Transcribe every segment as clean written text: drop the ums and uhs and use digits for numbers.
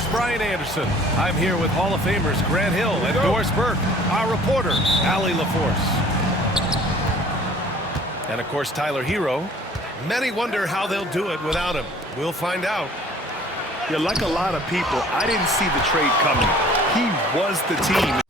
is Brian Anderson. I'm here with Hall of Famers Grant Hill and Doris Burke, our reporter, Allie LaForce. And, of course, Tyler Hero. Many wonder how they'll do it without him. We'll find out. Yeah, like a lot of people, I didn't see the trade coming. He was the team.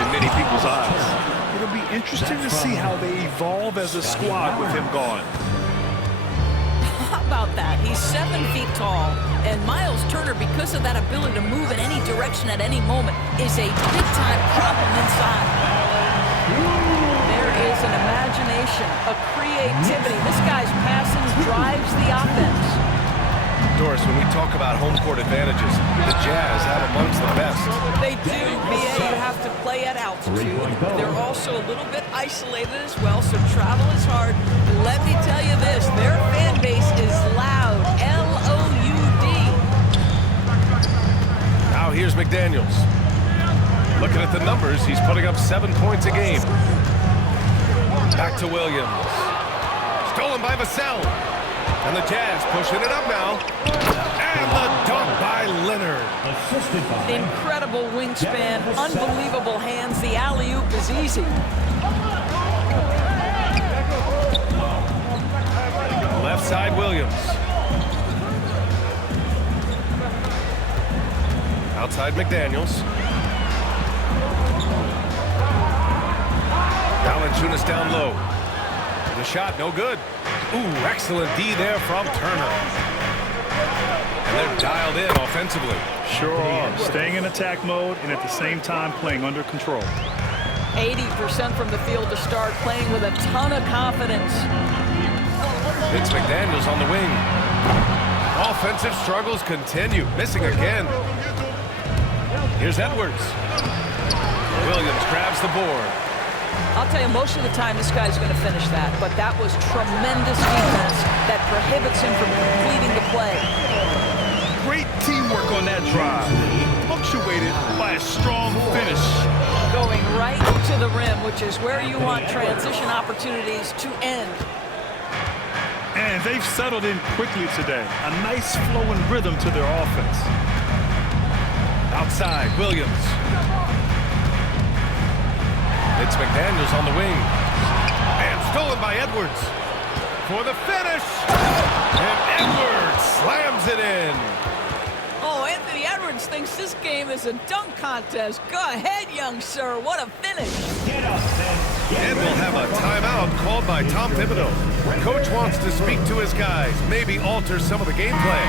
In many people's eyes. It'll be interesting to see how they evolve as a squad with him gone. How about that? He's 7 feet tall, and Miles Turner, because of that ability to move in any direction at any moment, is a big-time problem inside. There is an imagination, a creativity. This guy's passing drives the offense. Doris, when we talk about home court advantages, the Jazz have amongst the best. They do, BA. You have to play at altitude. They're also a little bit isolated as well, so travel is hard. Let me tell you this, their fan base is loud, L-O-U-D. Now here's McDaniels. Looking at the numbers, he's putting up 7 points a game. Back to Williams. Stolen by Vassell. And the Jazz pushing it up now. And the dunk by Leonard. Incredible wingspan, unbelievable hands. The alley-oop is easy. Left side, Williams. Outside, McDaniels. Valanciunas down low. The shot, no good. Ooh, excellent D there from Turner. And they're dialed in offensively. Sure are. Staying in attack mode and at the same time playing under control. 80% from the field to start, playing with a ton of confidence. It's McDaniels on the wing. Offensive struggles continue. Missing again. Here's Edwards. Williams grabs the board. I'll tell you, most of the time this guy's going to finish that, but that was tremendous defense that prohibits him from completing the play. Great teamwork on that drive, punctuated by a strong finish. Going right to the rim, which is where you want transition opportunities to end. And they've settled in quickly today. A nice flowing rhythm to their offense. Outside, Williams. It's McDaniels on the wing. And stolen by Edwards. For the finish. And Edwards slams it in. Oh, Anthony Edwards thinks this game is a dunk contest. Go ahead, young sir. What a finish. And we'll have a timeout called by Tom Thibodeau. Coach wants to speak to his guys, maybe alter some of the game plan.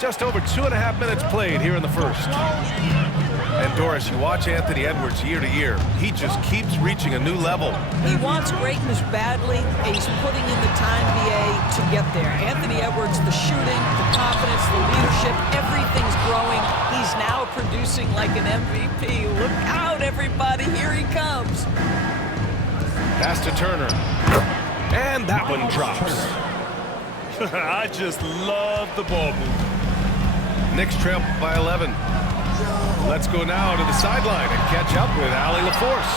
Just over 2.5 minutes played here in the first. And Doris, you watch Anthony Edwards year to year. He just keeps reaching a new level. He wants greatness badly, and he's putting in the time, BA, to get there. Anthony Edwards, the shooting, the confidence, the leadership, everything's growing. He's now producing like an MVP. Look out, everybody. Here he comes. Pass to Turner. And that one drops. I just love the ball move. Knicks trail by 11. Let's go now to the sideline and catch up with Allie LaForce.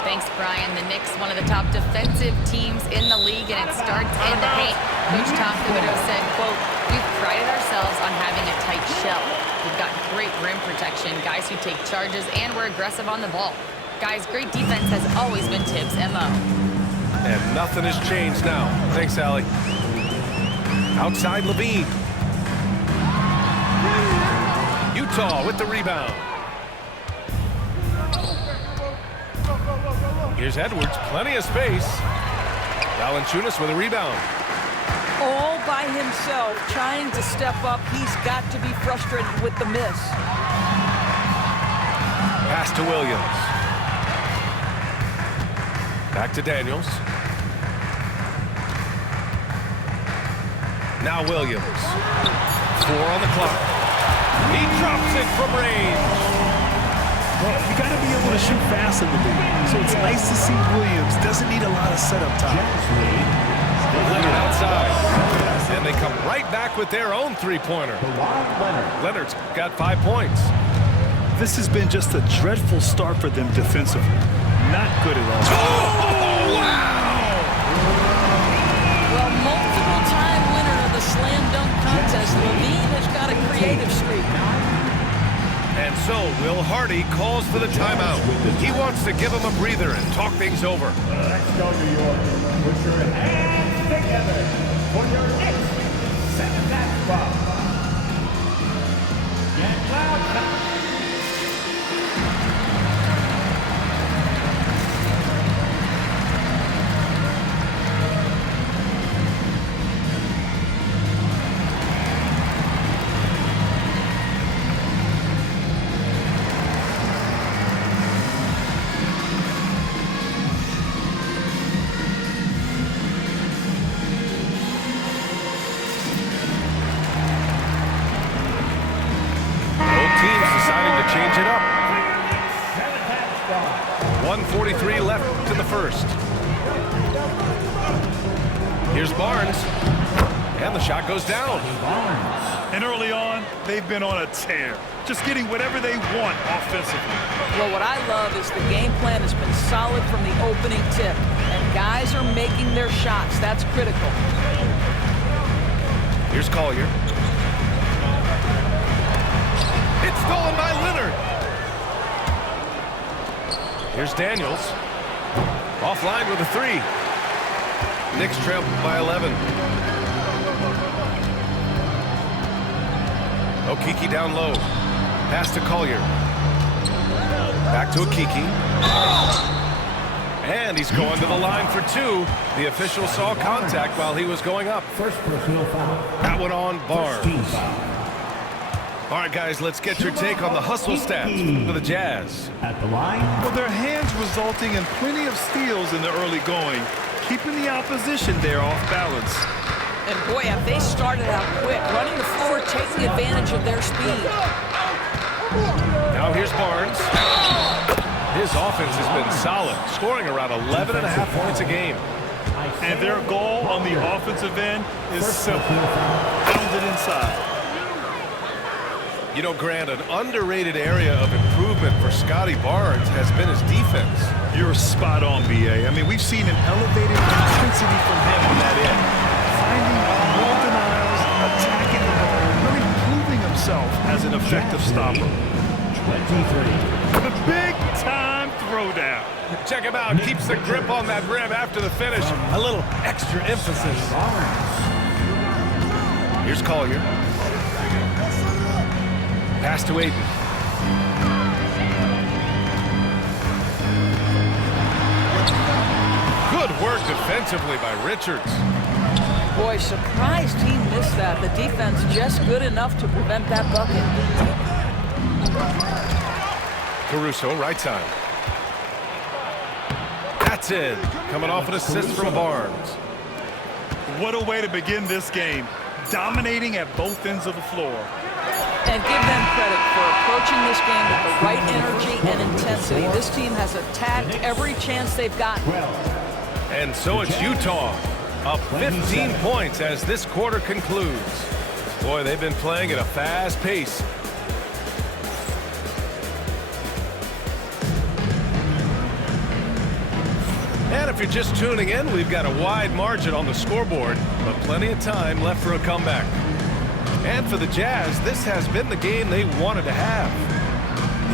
Thanks, Brian. The Knicks, one of the top defensive teams in the league, and it starts in the paint. Coach Tom Thibodeau said, quote, "We've prided ourselves on having a tight shell. We've got great rim protection, guys who take charges, and we're aggressive on the ball. Guys, great defense has always been Tibbs' MO." And nothing has changed now. Thanks, Allie. Outside, Levine. Utah with the rebound. Here's Edwards, plenty of space. Valanciunas with a rebound. All by himself, trying to step up. He's got to be frustrated with the miss. Pass to Williams. Back to Daniels. Now Williams. 4 on the clock. He drops it from range. Well, you got to be able to shoot fast in the league. So it's nice to see Williams doesn't need a lot of setup time. Leonard outside. And they come right back with their own three-pointer. Leonard's got 5 points. This has been just a dreadful start for them defensively. Not good at all. Oh, wow! Well, multiple-time winner of the slam dunk contest, Levine has got a creative streak. And so Will Hardy calls for the timeout. He wants to give him a breather and talk things over. Let's go, New York. Put your hands together for your Knicks. Second half ball. Get loud. Change it up. 1:43 left in the first. Here's Barnes. And the shot goes down. And early on, they've been on a tear. Just getting whatever they want offensively. Well, what I love is the game plan has been solid from the opening tip. And guys are making their shots. That's critical. Here's Collier. It's stolen by Leonard. Here's Daniels. Offline with a three. Knicks trail by 11. Okiki down low. Pass to Collier. Back to Okiki. And he's going to the line for two. The official saw contact while he was going up. First personal foul. That one on Barnes. 16 foul. All right, guys, let's get your take on the hustle stats for the Jazz. At the line. Well, their hands resulting in plenty of steals in the early going, keeping the opposition there off balance. And boy, have they started out quick, running the floor, taking advantage of their speed. Now here's Barnes. His offense has been solid, scoring around 11.5 points a game. And their goal on the offensive end is simple. Pound it inside. You know, Grant, an underrated area of improvement for Scotty Barnes has been his defense. You're spot on, B.A. I mean, we've seen an elevated intensity from him on that end. Finding more denials, attacking the ball, really proving himself as an effective stopper. 23. The big-time throwdown. Check him out. Keeps the grip on that rim after the finish. A little extra emphasis. Here's Collier. Pass to Aiden. Good work defensively by Richards. Boy, surprised he missed that. The defense just good enough to prevent that bucket. Caruso, right side. That's in. Coming off an assist from Barnes. What a way to begin this game. Dominating at both ends of the floor. And give them credit for approaching this game with the right energy and intensity. This team has attacked every chance they've gotten. And so it's Utah, up 15 points as this quarter concludes. Boy, they've been playing at a fast pace. And if you're just tuning in, we've got a wide margin on the scoreboard, but plenty of time left for a comeback. And for the Jazz, this has been the game they wanted to have.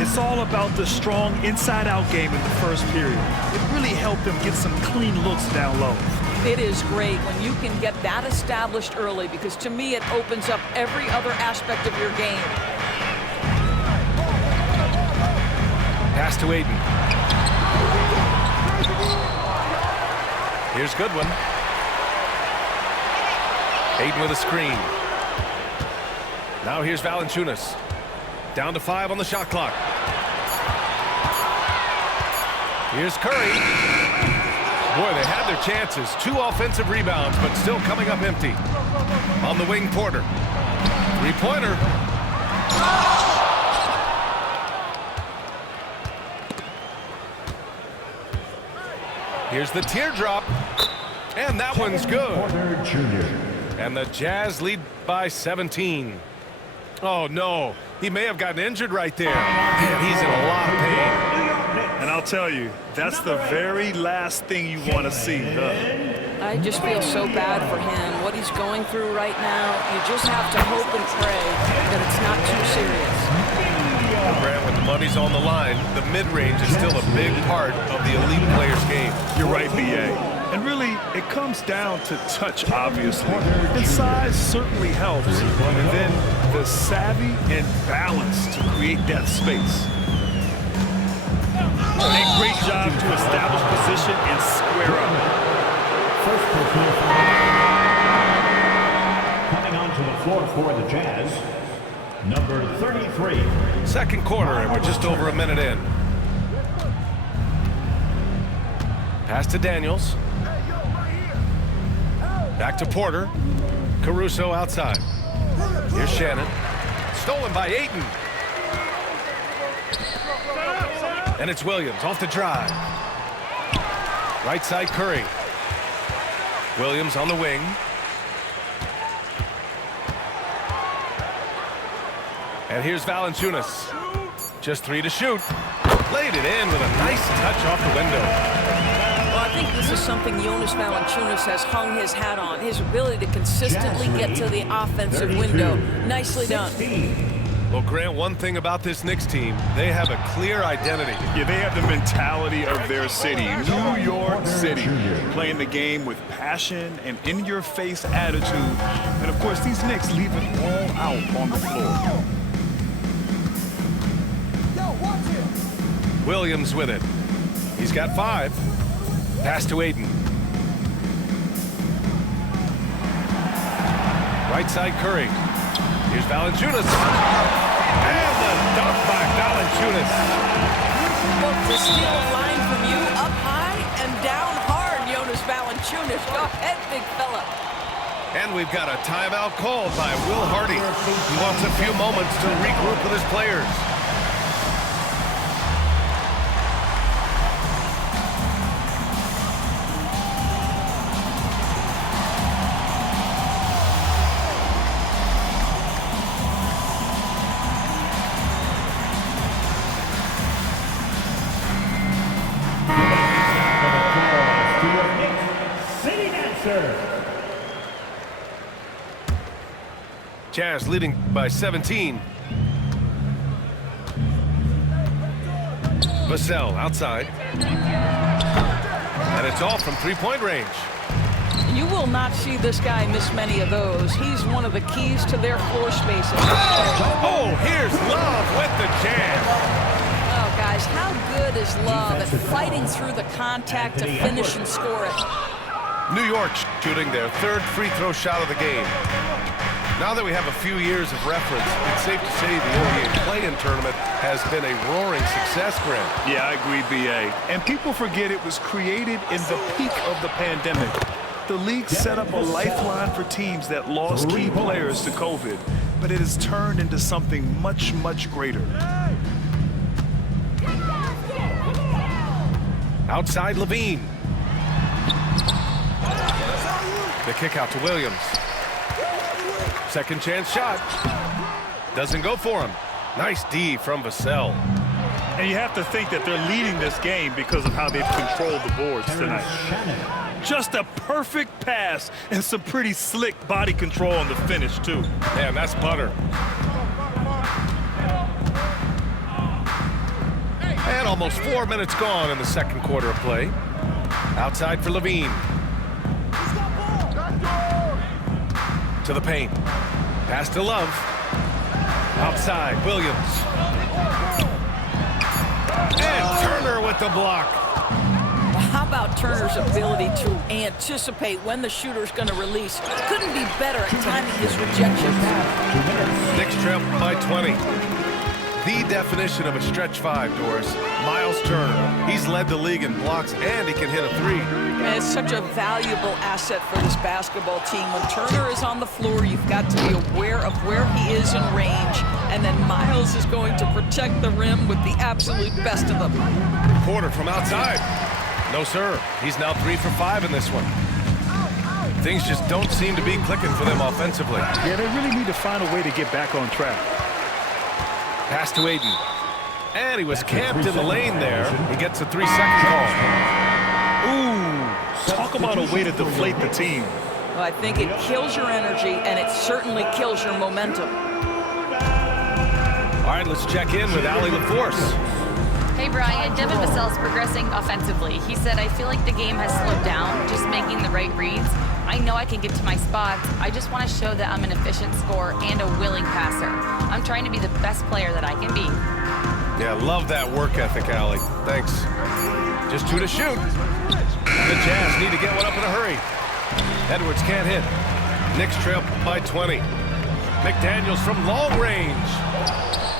It's all about the strong inside-out game in the first period. It really helped them get some clean looks down low. It is great when you can get that established early, because to me it opens up every other aspect of your game. Pass to Aiden. Here's Goodwin. Aiden with a screen. Now here's Valanciunas. Down to 5 on the shot clock. Here's Curry. Boy, they had their chances. 2 offensive rebounds, but still coming up empty. On the wing, Porter. Here's the teardrop. And that one's good. Porter Jr. And the Jazz lead by 17. Oh, no. He may have gotten injured right there. Man, he's in a lot of pain. And I'll tell you, that's the very last thing you want to see. I just feel so bad for him. What he's going through right now, you just have to hope and pray that it's not too serious. Grant, when the money's on the line, the mid-range is still a big part of the elite player's game. You're right, B.A. And really, it comes down to touch, obviously. And size certainly helps. And then the savvy and balance to create that space. A great job to establish position and square up. First personal foul. Coming onto the floor for the Jazz, number 33. Second quarter, and we're just over a minute in. Pass to Daniels. Back to Porter. Caruso outside. Here's Shannon. Stolen by Ayton. And it's Williams off the drive. Right side Curry. Williams on the wing. And here's Valanciunas. Just 3 to shoot. Laid it in with a nice touch off the window. Well, I think this is something Jonas Valanciunas has hung his hat on. His ability to consistently get to the offensive window. Nicely done. Well, Grant, one thing about this Knicks team, they have a clear identity. Yeah, they have the mentality of their city, New York City, playing the game with passion and in-your-face attitude. And, of course, these Knicks leave it all out on the floor. Williams with it. He's got 5. Pass to Ayton. Right side Curry. Here's Valanciunas. And the dunk by Valanciunas. Look, to steal a line from you, up high and down hard, Jonas Valanciunas. Go ahead, big fella. And we've got a timeout called by Will Hardy. He wants a few moments to regroup with his players. Jazz leading by 17. Vassell outside. And it's all from three-point range. You will not see this guy miss many of those. He's one of the keys to their floor spacing. Oh, here's Love with the jam. Oh, guys, how good is Love at fighting through the contact to finish and score it? New York shooting their 3rd free throw shot of the game. Now that we have a few years of reference, it's safe to say the NBA play-in tournament has been a roaring success, Grant. Yeah, I agree, B.A. And people forget it was created in the peak of the pandemic. The league set up a lifeline for teams that lost key players to COVID, but it has turned into something much, much greater. Outside Levine. The kick out to Williams. Second chance shot. Doesn't go for him. Nice D from Vassell. And you have to think that they're leading this game because of how they've controlled the boards tonight. Just a perfect pass and some pretty slick body control on the finish, too. Man, that's butter. And almost 4 minutes gone in the second quarter of play. Outside for Levine. To the paint. Pass to Love. Outside, Williams. And Turner with the block. How about Turner's ability to anticipate when the shooter's going to release? Couldn't be better at timing his rejection. Knicks trail by 20. The definition of a stretch 5, Doris. Miles Turner. He's led the league in blocks, and he can hit a 3. And it's such a valuable asset for this basketball team. When Turner is on the floor, you've got to be aware of where he is in range, and then Miles is going to protect the rim with the absolute best of them. Porter from outside. No, sir. He's now 3 for 5 in this one. Things just don't seem to be clicking for them offensively. Yeah, they really need to find a way to get back on track. Pass to Aiden. And he was camped in the lane there. He gets a 3-second call. Ooh, talk about a way to deflate the team. Well, I think it kills your energy, and it certainly kills your momentum. All right, let's check in with Allie LaForce. Hey, Brian. Devin Vassell's progressing offensively. He said, I feel like the game has slowed down, just making the right reads. I know I can get to my spots. I just want to show that I'm an efficient scorer and a willing passer. I'm trying to be the best player that I can be. Yeah, love that work ethic, Allie. Thanks. Just 2 to shoot. The Jazz need to get one up in a hurry. Edwards can't hit. Knicks trail by 20. McDaniels from long range.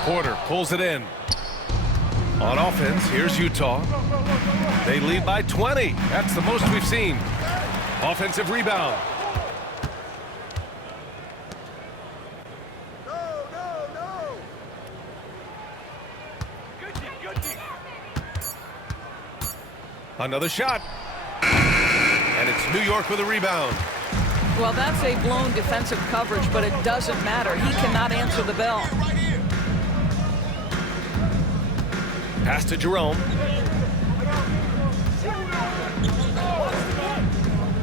Porter pulls it in. On offense, here's Utah. They lead by 20. That's the most we've seen. Offensive rebound. Another shot. And it's New York with a rebound. Well, that's a blown defensive coverage, but it doesn't matter. He cannot answer the bell. Pass to Jerome.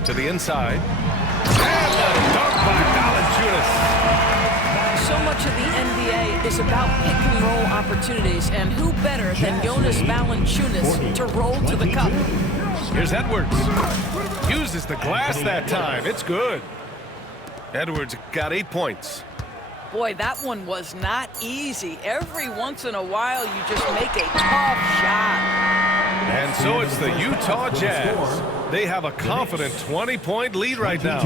To the inside. And a dunk by Valanciunas. So much of the NBA is about pick-and-roll opportunities, and who better than Jonas Valanciunas to roll to the cup? Here's Edwards. Uses the glass that time. It's good. Edwards got 8 points. Boy, that one was not easy. Every once in a while, you just make a tough shot. And so it's the Utah Jazz. They have a confident 20-point lead right now.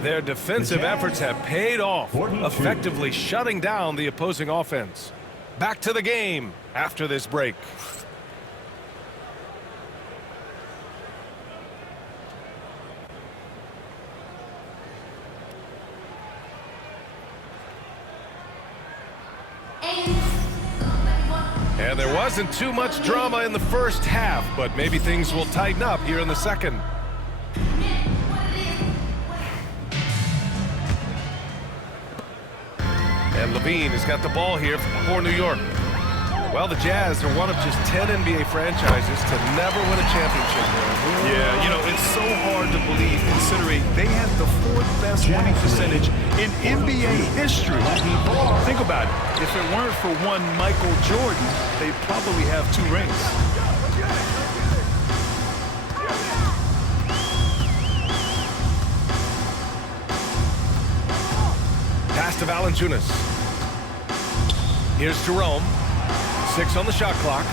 Their defensive efforts have paid off, effectively shutting down the opposing offense. Back to the game after this break. And there wasn't too much drama in the first half, but maybe things will tighten up here in the second. And Levine has got the ball here for New York. Well, the Jazz are one of just 10 NBA franchises to never win a championship. Yeah, you know, it's so hard to believe considering they had the 4th best winning percentage in NBA history. Think about it. If it weren't for one Michael Jordan, they'd probably have 2 rings. Pass to Valanciunas. Here's Jerome. 6 on the shot clock.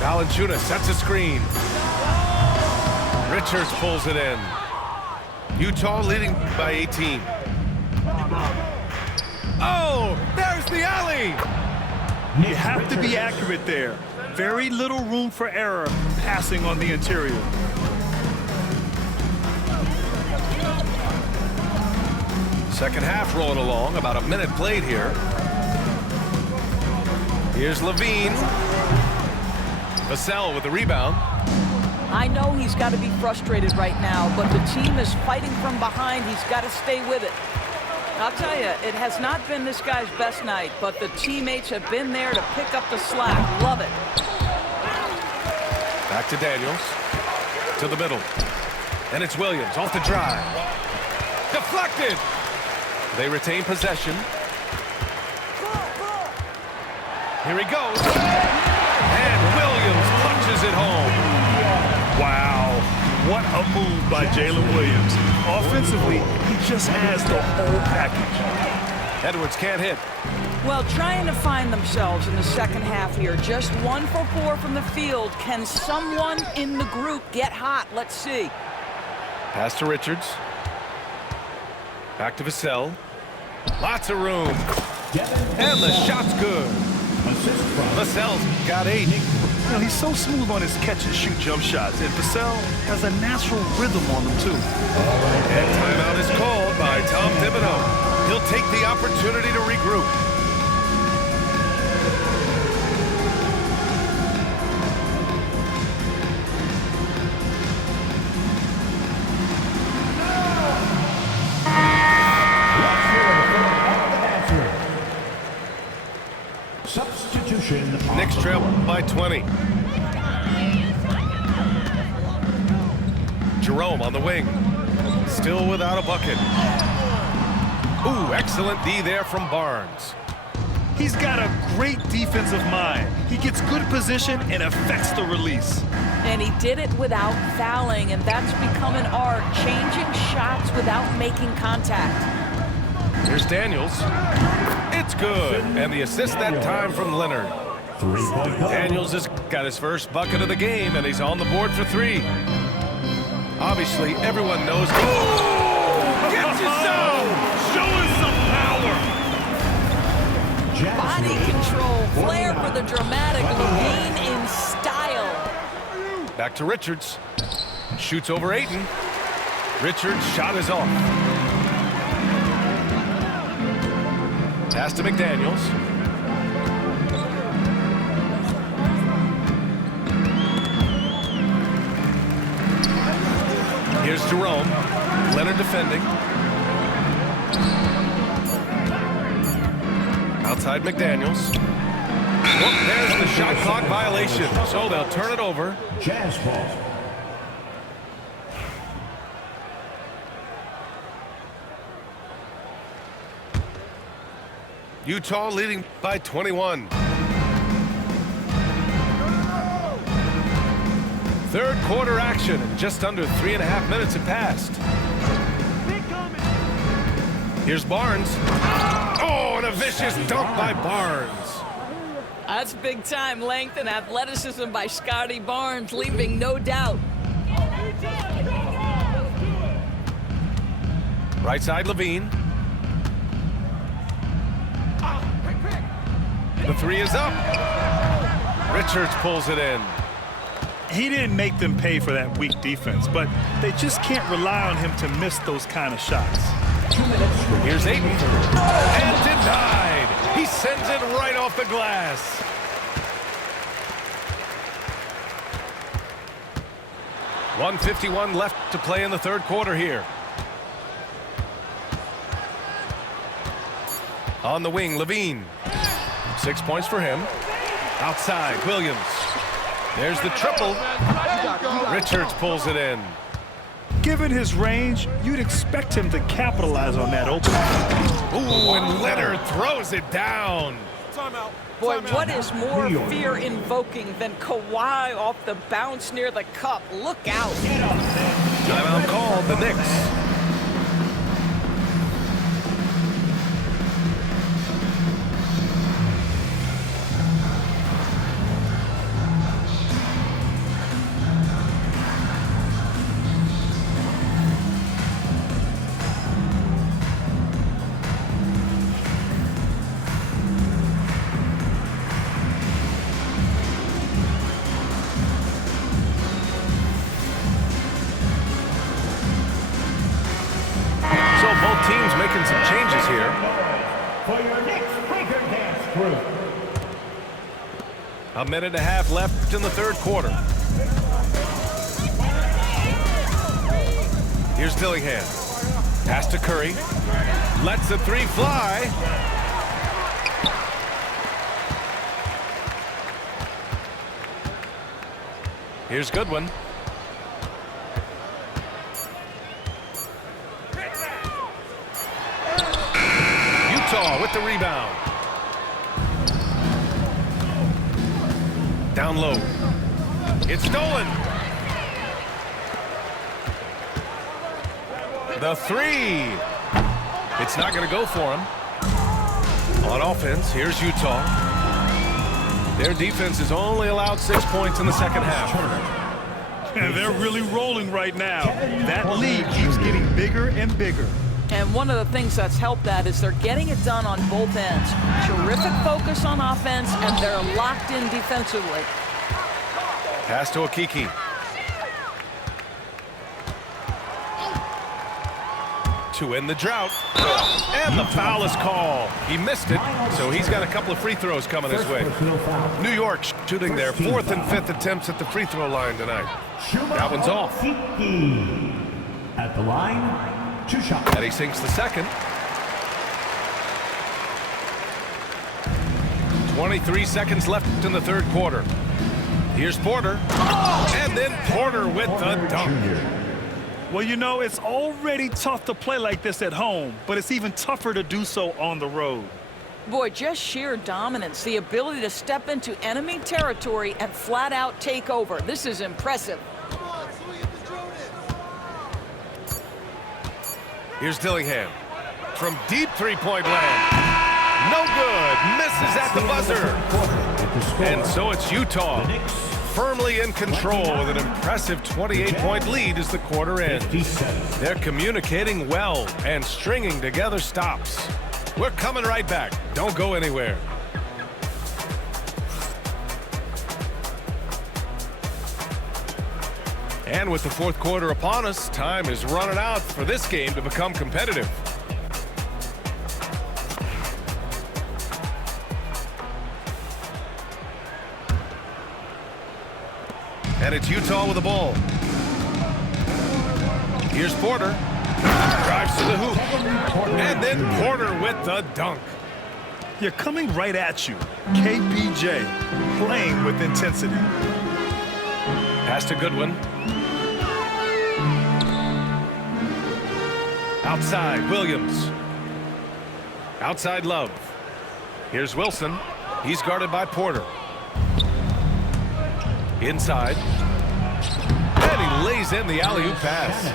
Valanciunas sets a screen. Richards pulls it in. Utah leading by 18. Oh, there's the alley. You have to be accurate there. Very little room for error passing on the interior. Second half rolling along. About a minute played here. Here's Levine. Vassell with the rebound. I know he's got to be frustrated right now, but the team is fighting from behind. He's got to stay with it. I'll tell you, it has not been this guy's best night, but the teammates have been there to pick up the slack. Love it. Back to Daniels. To the middle. And it's Williams off the drive. Deflected. They retain possession. Here he goes. And Williams punches it home. Wow, what a move by Jalen Williams. Offensively, he just has the whole package. Edwards can't hit. Well, trying to find themselves in the second half here. Just 1 for 4 from the field. Can someone in the group get hot? Let's see. Pass to Richards. Back to Vassell. Lots of room. And the shot's good. Vassell's got 8. You know, he's so smooth on his catch-and-shoot jump shots, and Vassell has a natural rhythm on them, too. And timeout is called by Tom Thibodeau. He'll take the opportunity to regroup. Knicks trail by 20. Jerome on the wing. Still without a bucket. Ooh, excellent D there from Barnes. He's got a great defensive mind. He gets good position and affects the release. And he did it without fouling, and that's become an art, changing shots without making contact. Here's Daniels. It's good. And the assist that time from Leonard. Daniels has got his first bucket of the game, and he's on the board for 3. Obviously, everyone knows. Oh! Get you some! Show us some power! Body control, flair for the dramatic, Levine in style. Back to Richards. Shoots over Ayton. Richards' shot is off. Pass to McDaniels. Here's Jerome. Leonard defending. Outside McDaniels. Oh, there's the shot clock violation. So they'll turn it over. Jazz ball. Utah leading by 21. Third quarter action, and just under 3.5 minutes have passed. Here's Barnes. Oh, and a vicious dunk by Barnes. That's big-time length and athleticism by Scotty Barnes, leaving no doubt. Right side, Levine. The 3 is up. Richards pulls it in. He didn't make them pay for that weak defense, but they just can't rely on him to miss those kind of shots. Here's Ayton. And denied. He sends it right off the glass. .151 left to play in the third quarter here. On the wing, Levine. 6 points for him. Outside, Williams. There's the triple. Richards pulls it in. Given his range, you'd expect him to capitalize on that opening. Ooh, and Leonard throws it down. Boy, what is more fear-invoking than Kawhi off the bounce near the cup? Look out. Timeout called, the Knicks. Teams making some changes here. For your next Breaker Dance crew. 1.5 minutes left in the third quarter. Here's Dillingham. Pass to Curry. Lets the 3 fly. Here's Goodwin. With the rebound. Down low. It's stolen. The 3. It's not going to go for him. On offense, here's Utah. Their defense has only allowed 6 points in the second half. And they're really rolling right now. That lead keeps getting bigger and bigger. And one of the things that's helped that is they're getting it done on both ends. Terrific focus on offense, and they're locked in defensively. Pass to Okiki. To end the drought. And the foul is called. He missed it, so he's got a couple of free throws coming his way. New York shooting their 4th and 5th attempts at the free throw line tonight. That one's off. At the line. And he sinks the second. 23 seconds left in the third quarter. Here's Porter. And then Porter with the dunk. Well, you know, it's already tough to play like this at home, but it's even tougher to do so on the road. Boy, just sheer dominance, the ability to step into enemy territory and flat out take over. This is impressive. Here's Dillingham from deep three-point land. No good. Misses at the buzzer. And so it's Utah firmly in control with an impressive 28-point lead as the quarter ends. They're communicating well and stringing together stops. We're coming right back. Don't go anywhere. And with the fourth quarter upon us, time is running out for this game to become competitive. And it's Utah with the ball. Here's Porter. Drives to the hoop. And then Porter with the dunk. You're coming right at you. KBJ playing with intensity. Pass to Goodwin. Outside, Williams. Outside, Love. Here's Wilson. He's guarded by Porter. Inside. And he lays in the alley-oop pass.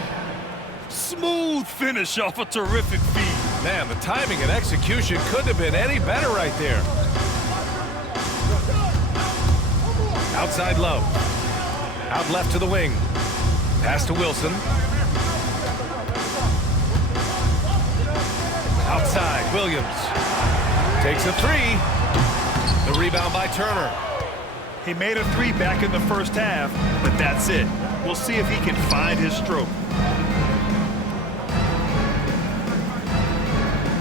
Smooth finish off a terrific feed. Man, the timing and execution couldn't have been any better right there. Outside, Love. Out left to the wing. Pass to Wilson. Outside, Williams. Takes a three. The rebound by Turner. He made a three back in the first half, but that's it. We'll see if he can find his stroke.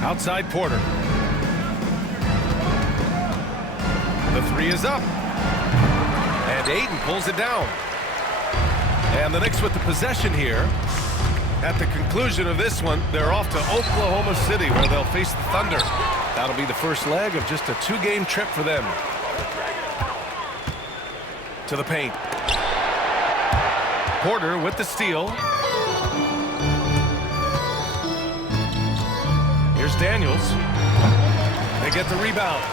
Outside, Porter. The three is up. And Ayton pulls it down. And the Knicks with the possession here. At the conclusion of this one, they're off to Oklahoma City, where they'll face the Thunder. That'll be the first leg of just a two-game trip for them. To the paint. Porter with the steal. Here's Daniels. They get the rebound.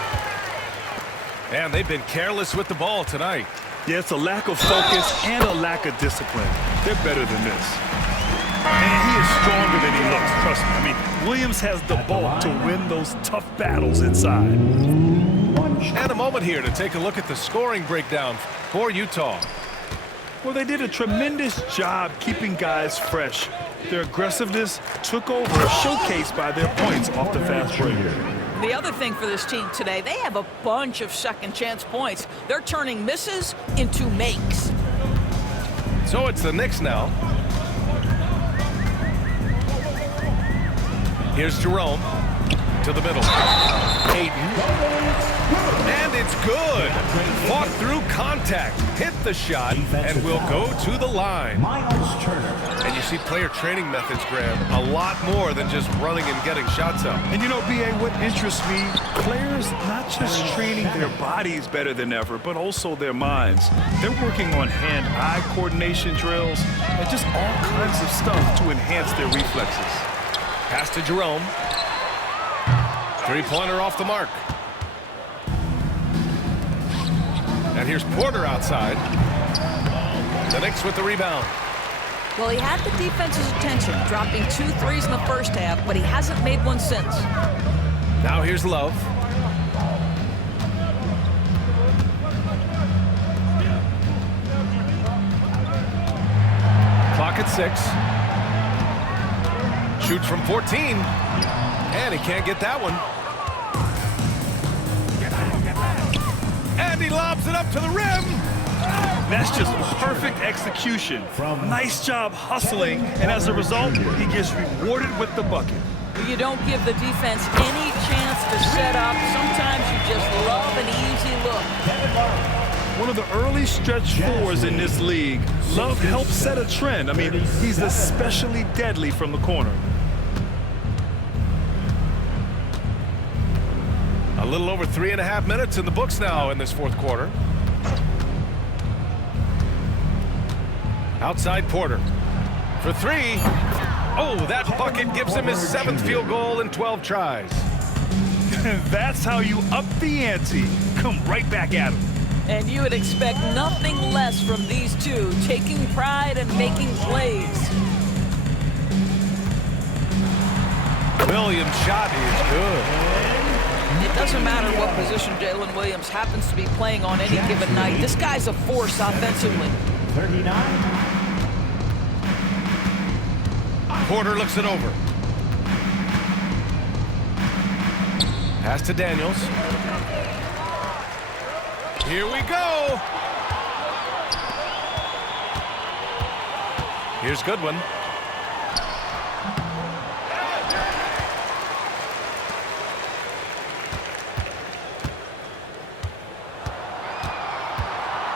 And they've been careless with the ball tonight. Yeah, it's a lack of focus and a lack of discipline. They're better than this. And he is stronger than he looks, trust me. I mean, Williams has the bulk to win those tough battles inside. And a moment here to take a look at the scoring breakdown for Utah. Well, they did a tremendous job keeping guys fresh. Their aggressiveness took over, showcased by their points off the fast break. The other thing for this team today, they have a bunch of second chance points. They're turning misses into makes. So it's the Knicks now. Here's Jerome to the middle. Ayton. And it's good. Fought through contact, hit the shot, and will go to the line. And you see player training methods, Graham, a lot more than just running and getting shots up. And you know, B.A., what interests me, players not just training their bodies better than ever, but also their minds. They're working on hand-eye coordination drills and just all kinds of stuff to enhance their reflexes. Pass to Jerome. Three-pointer off the mark. And here's Porter outside. The Knicks with the rebound. Well, he had the defense's attention, dropping 2 threes in the first half, but he hasn't made one since. Now here's Love. Clock at 6. Shoots from 14. And he can't get that one. And he lobs it up to the rim. That's just perfect execution. Nice job hustling, and as a result, he gets rewarded with the bucket. You don't give the defense any chance to set up. Sometimes you just love an easy look. One of the early stretch fours in this league. Love helps set a trend. I mean, he's especially deadly from the corner. A little over 3.5 minutes in the books now in this fourth quarter. Outside Porter for three. Oh, that bucket gives him his 7th field goal in 12 tries. That's how you up the ante. Come right back at him. And you would expect nothing less from these two, taking pride and making plays. Williams' shot is good. It doesn't matter what position Jalen Williams happens to be playing on any given night. This guy's a force offensively. 39. Porter looks it over. Pass to Daniels. Here we go. Here's Goodwin.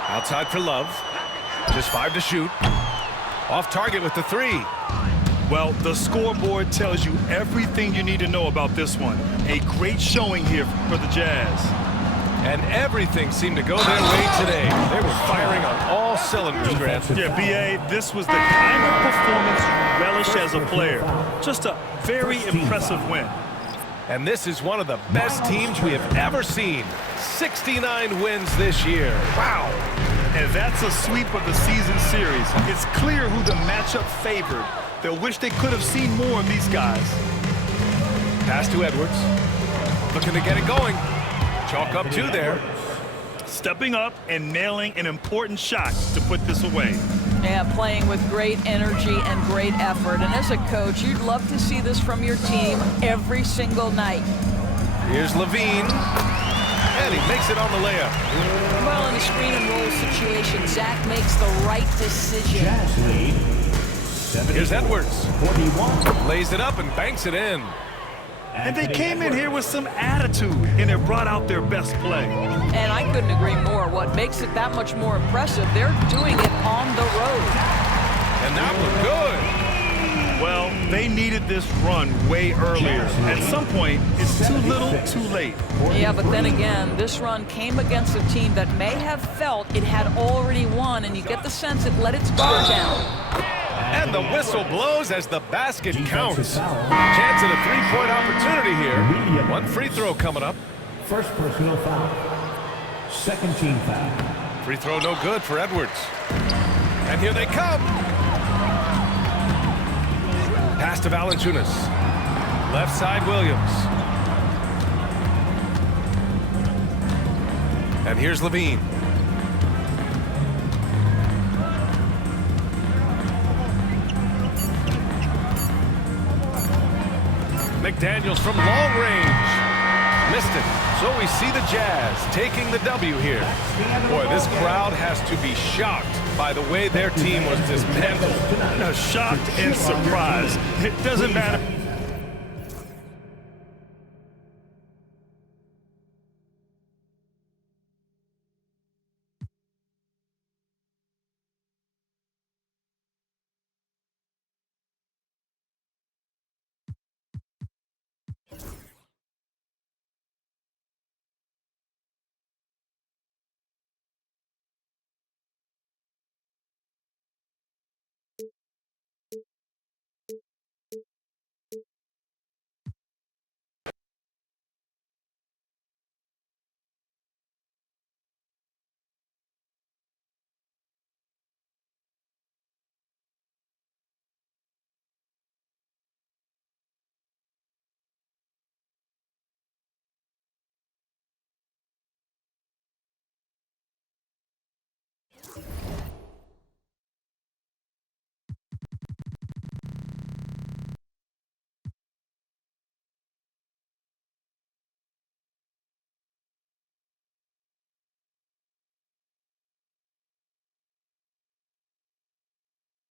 Outside for Love. Just 5 to shoot. Off target with the 3. Well, the scoreboard tells you everything you need to know about this one. A great showing here for the Jazz. And everything seemed to go their way today. They were firing on all cylinders, Grant. Yeah, B.A., this was the kind of performance you relish as a player. Just a very impressive win. And this is one of the best teams we have ever seen. 69 wins this year. Wow. And that's a sweep of the season series. It's clear who the matchup favored. They'll wish they could have seen more of these guys. Pass to Edwards. Looking to get it going. Chalk up 2 there. Stepping up and nailing an important shot to put this away. Yeah, playing with great energy and great effort. And as a coach, you'd love to see this from your team every single night. Here's Levine. And he makes it on the layup. Well, in a screen and roll situation, Zach makes the right decision. Jazz lead. Here's Edwards. 41. Lays it up and banks it in. And they came in here with some attitude, and it brought out their best play. And I couldn't agree more. What makes it that much more impressive, they're doing it on the road. And that was good. Well, they needed this run way earlier. At some point, it's too little, too late. Yeah, but then again, this run came against a team that may have felt it had already won, and you get the sense it let its guard down. And the whistle blows as the basket counts. Chance at a 3-point opportunity here. 1 free throw coming up. First personal foul. Second team foul. Free throw no good for Edwards. And here they come. Pass to Valanciunas. Left side Williams. And here's Levine. McDaniels from long range. Missed it. So we see the Jazz taking the W here. Boy, this crowd has to be shocked by the way their team was dismantled. Shocked and surprised. It doesn't matter